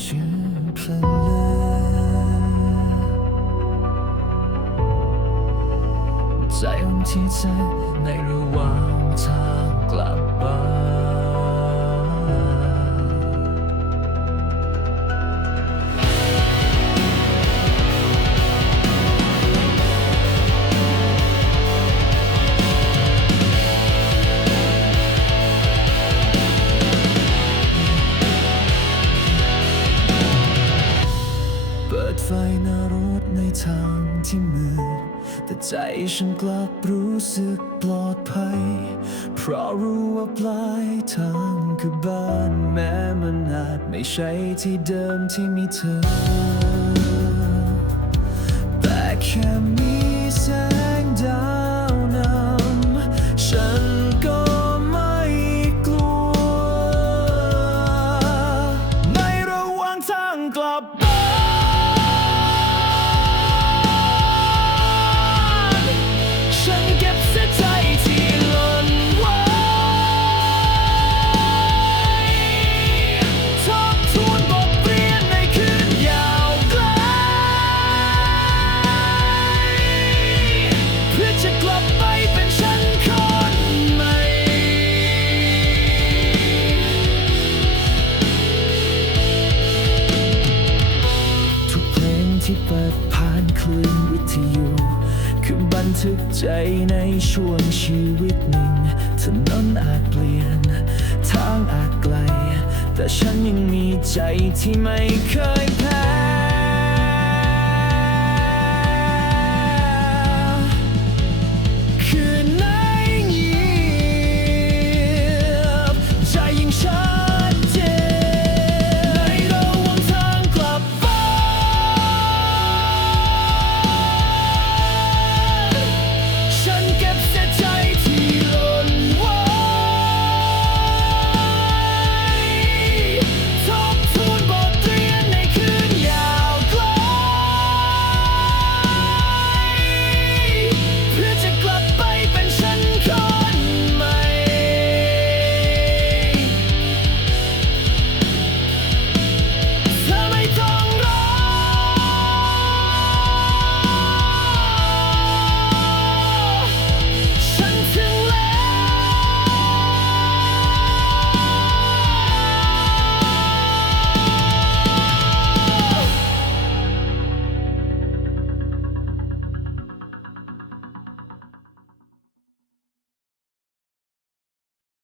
ชื่อเพลินเล ดไฟหน้ารถในทางที่มืด แต่ใจฉันกลับรู้สึกปลอดภัย เพราะรู้ว่าปลายทางคือบ้านแม้มันอาจไม่ใช่ที่เดิมที่มีเธอ แต่แค่ คลื่นวิทยุ คือบันทึกใจในช่วงชีวิตหนึ่งถนนอาจเปลี่ยน ทางอาจไกล แต่ฉันยังมีใจที่ไม่เคยแพ้